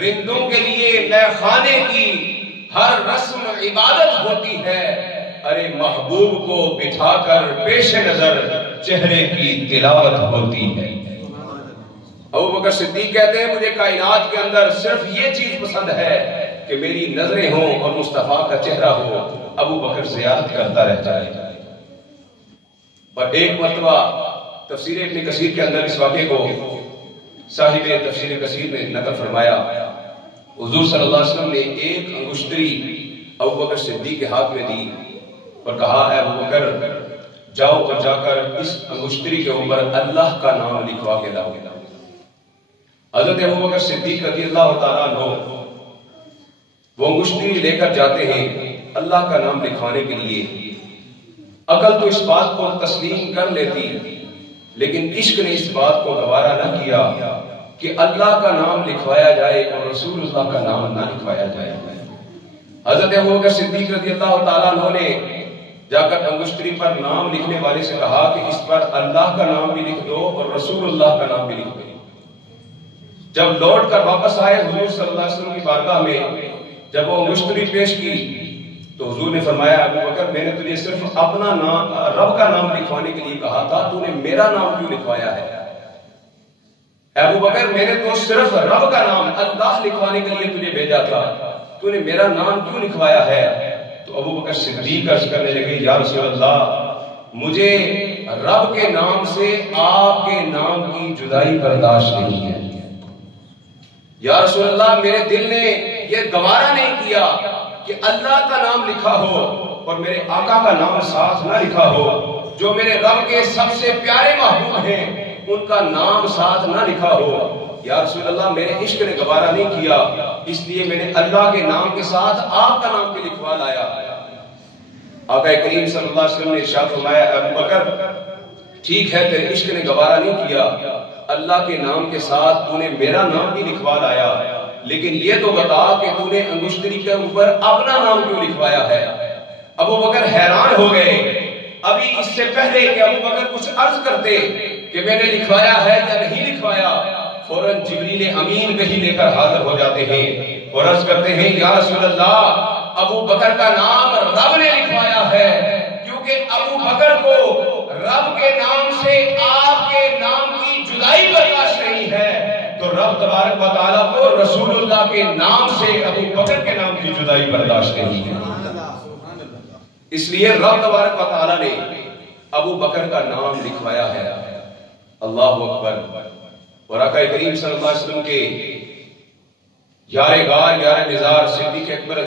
رندوں کے لیے مے خانے کی ہر رسم عبادت ہوتی ہے، ارے محبوب کو بٹھا کر پیش نظر چہرے کی تلاوت ہوتی ہے۔ ابوبکر صدیق کہتے ہیں مجھے کائنات کے اندر صرف یہ چیز پسند ہے کہ میری نظریں ہوں اور مصطفیٰ کا چہرہ ہو، ابوبکر زیارت کرتا رہتا ہے۔ اور ایک مرتبہ تفسیر ابن کثیر کے اندر اس واقعے کو صاحب تفسیر کثیر نے نقل فرمایا، حضور صلی اللہ علیہ وسلم نے ایک انگشتری ابوبکر صدیق کے ہاتھ میں دی اور کہا اے ابوبکر جاؤ اور جا کر اس انگشتری کے اوپر اللہ کا نام لکھوا کے لاؤ۔ حضرت ابوبکر صدیق رضی اللہ تعالیٰ عنہ وہ انگشتری لے کر جاتے ہیں اللہ کا نام لکھوانے کے لیے۔ عقل تو اس بات کو تسلیم کر لیتی، لیکن عشق نے اس بات کو گوارا نہ کیا کہ اللہ کا نام لکھوایا جائے اور رسول اللہ کا نام نہ لکھوایا جائے۔ حضرت ابوبکر صدیق رضی اللہ تعالیٰ عنہ نے جا کر انگشتری پر نام لکھنے والے سے کہا کہ اس پر اللہ کا نام بھی لکھ دو اور رسول اللہ کا نام بھی لکھ دو۔ جب لوٹ کر واپس آئے حضور صلی اللہ علیہ وسلم کی بارگاہ میں، جب وہ انگشتری پیش کی تو حضور نے فرمایا ابوبکر میں نے تجھے صرف اپنا نام رب کا نام لکھوانے کے لیے کہا تھا، تو نے میرا نام کیوں لکھوایا ہے؟ ابوبکر میں نے تو صرف رب کا نام اللہ لکھوانے کے لیے تجھے بھیجا تھا، تو نے میرا نام کیوں لکھوایا ہے؟ تو ابوبکر صدیق عرض کرنے لگے یا رسول اللہ مجھے رب کے نام سے آپ کے نام کی جدائی برداشت نہیں ہے۔ یا رسول اللہ میرے دل نے یہ گوارا نہیں کیا کہ اللہ کا نام لکھا ہو اور میرے آقا کا نام ساتھ نہ لکھا ہو، جو میرے رب کے سب سے پیارے محبوب ہیں ان کا نام ساتھ نہ لکھا ہو۔ یا رسول اللہ میرے عشق نے گوارا نہیں کیا، اس لیے میں نے اللہ کے نام کے ساتھ آپ کا نام بھی لکھوا لایا۔ آقا کریم صلی اللہ علیہ وسلم نے ارشاد فرمایا ابوبکر ٹھیک ہے تیرے عشق نے گوارا نہیں کیا، اللہ کے نام کے ساتھ تو نے میرا نام بھی لکھوا لایا، لیکن یہ تو بتا کہ تو نے انگشتری کے اوپر اپنا نام کیوں لکھوایا ہے؟ ابوبکر حیران ہو گئے۔ ابھی اس سے پہلے کہ ابوبکر کچھ عرض کرتے کہ میں نے لکھوایا ہے یا نہیں لکھوایا، فوراً جبریل امین کہیں لے کر حاضر ہو جاتے ہیں اور عرض کرتے ہیں یا رسول اللہ ابوبکر کا نام رب نے لکھوایا ہے، کیونکہ ابوبکر کو رب کے نام سے آپ کے نام کی جدائی برداشت نہیں ہے، تو رب تبارک و تعالیٰ کو رسول اللہ کے نام سے ابوبکر کے نام کی جدائی برداشت نہیں ہے۔ اس لیے رب تبارک و تعالیٰ نے ابوبکر کا نام لکھوایا ہے۔ اللہ اکبر۔ اور آقا کریم صلی اللہ علیہ وسلم کے یار غار یار نزار صدیق اکبر